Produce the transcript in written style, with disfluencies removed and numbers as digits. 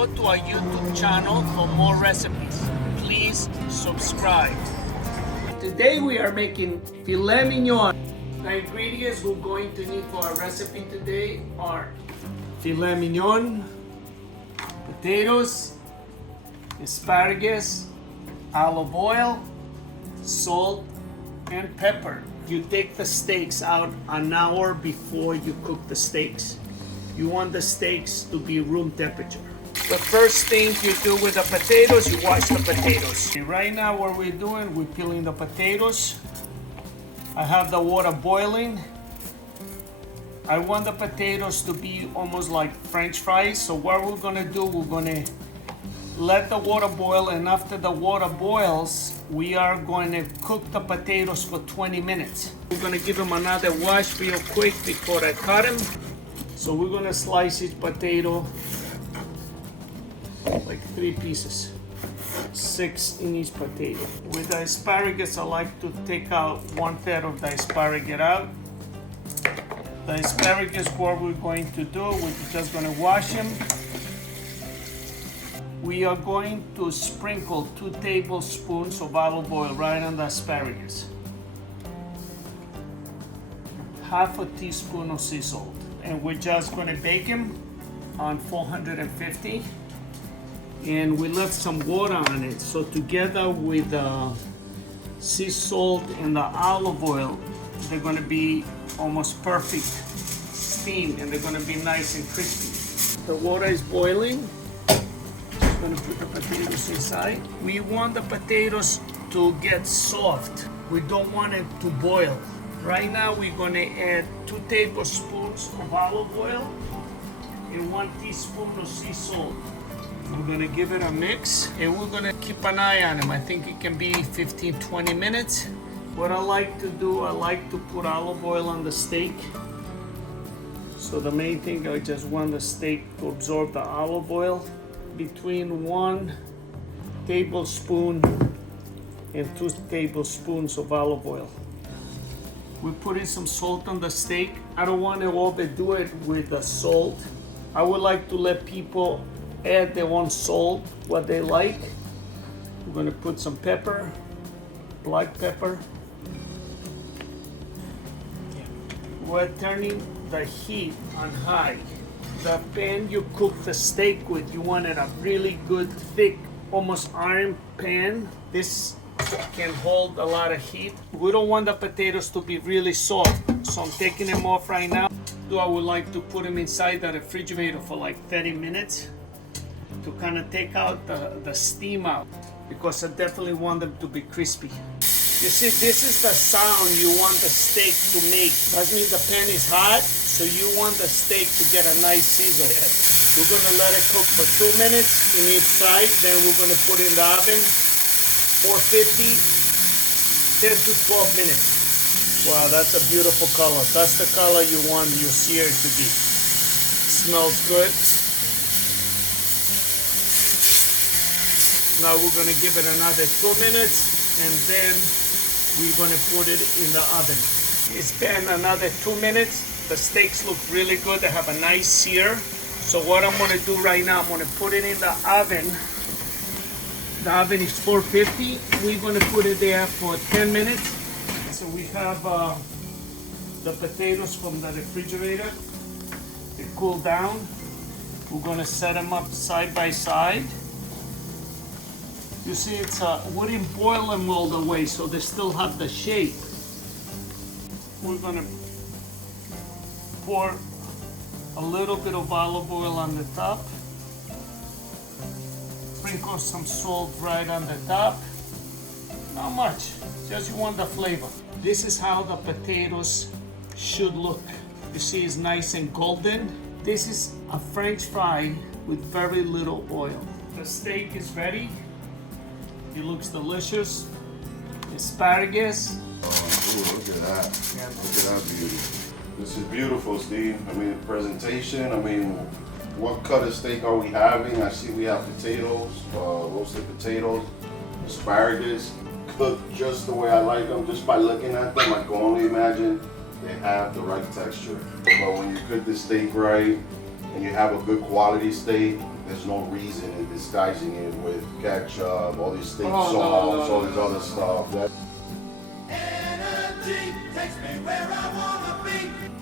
go to our YouTube channel for more recipes. Please subscribe. Today we are making filet mignon. The ingredients we're going to need for our recipe today are filet mignon, potatoes, asparagus, olive oil, salt, and pepper. You take the steaks out an hour before you cook the steaks. You want the steaks to be room temperature. The first thing you do with the potatoes, you wash the potatoes. Right now what we're doing, we're peeling the potatoes. I have the water boiling. I want the potatoes to be almost like French fries. So what we're gonna do, we're gonna let the water boil, and after the water boils, we are going to cook the potatoes for 20 minutes. We're gonna give them another wash real quick before I cut them. So we're gonna slice each potato like 3 pieces, 6 in each potato. With the asparagus, I like to take out 1/3 of the asparagus out. The asparagus, what we're going to do, we're just gonna wash them. We are going to sprinkle 2 tablespoons of olive oil right on the asparagus. 1/2 teaspoon of sea salt. And we're just gonna bake them on 450. And we left some water on it. So together with the sea salt and the olive oil, they're gonna be almost perfect steamed, and they're gonna be nice and crispy. The water is boiling. Just gonna put the potatoes inside. We want the potatoes to get soft. We don't want it to boil. Right now we're gonna add 2 tablespoons of olive oil and 1 teaspoon of sea salt. We're gonna give it a mix, and we're gonna keep an eye on them. I think it can be 15-20 minutes. What I like to do, I like to put olive oil on the steak. So the main thing, I just want the steak to absorb the olive oil. Between 1 tablespoon and 2 tablespoons of olive oil. We're putting some salt on the steak. I don't want to overdo it with the salt. I would like to let people add their own salt, what they like. We're gonna put some pepper, black pepper. We're turning the heat on high. The pan you cook the steak with, you want it a really good, thick, almost iron pan. This can hold a lot of heat. We don't want the potatoes to be really soft, so I'm taking them off right now. I would like to put them inside the refrigerator for like 30 minutes to kind of take out the steam out, because I definitely want them to be crispy. You see, this is the sound you want the steak to make. That means the pan is hot, so you want the steak to get a nice sizzle. We're gonna let it cook for 2 minutes in each side, then we're gonna put it in the oven, 450, 10 to 12 minutes. Wow, that's a beautiful color. That's the color you want your sear to be. Smells good. Now we're gonna give it another 2 minutes, and then we're gonna put it in the oven. It's been another 2 minutes. The steaks look really good. They have a nice sear. So what I'm gonna do right now, I'm gonna put it in the oven. The oven is 450. We're gonna put it there for 10 minutes. So we have the potatoes from the refrigerator. They cool down. We're gonna set them up side by side. You see, we didn't boil them all the way, so they still have the shape. We're gonna pour a little bit of olive oil on the top. Sprinkle some salt right on the top. Not much, just you want the flavor. This is how the potatoes should look. You see, it's nice and golden. This is a French fry with very little oil. The steak is ready. It looks delicious. Asparagus. Oh, ooh, look at that. Yeah. Look at that beauty. This is beautiful, Steve. I mean, presentation. I mean, what cut of steak are we having? I see we have potatoes, roasted potatoes, asparagus, cooked just the way I like them. Just by looking at them, I can only imagine they have the right texture. But when you cook the steak right and you have a good quality steak, there's no reason in disguising it with ketchup, all these steak Oh, sauce, no, all this other stuff. Energy takes me where I wanna be.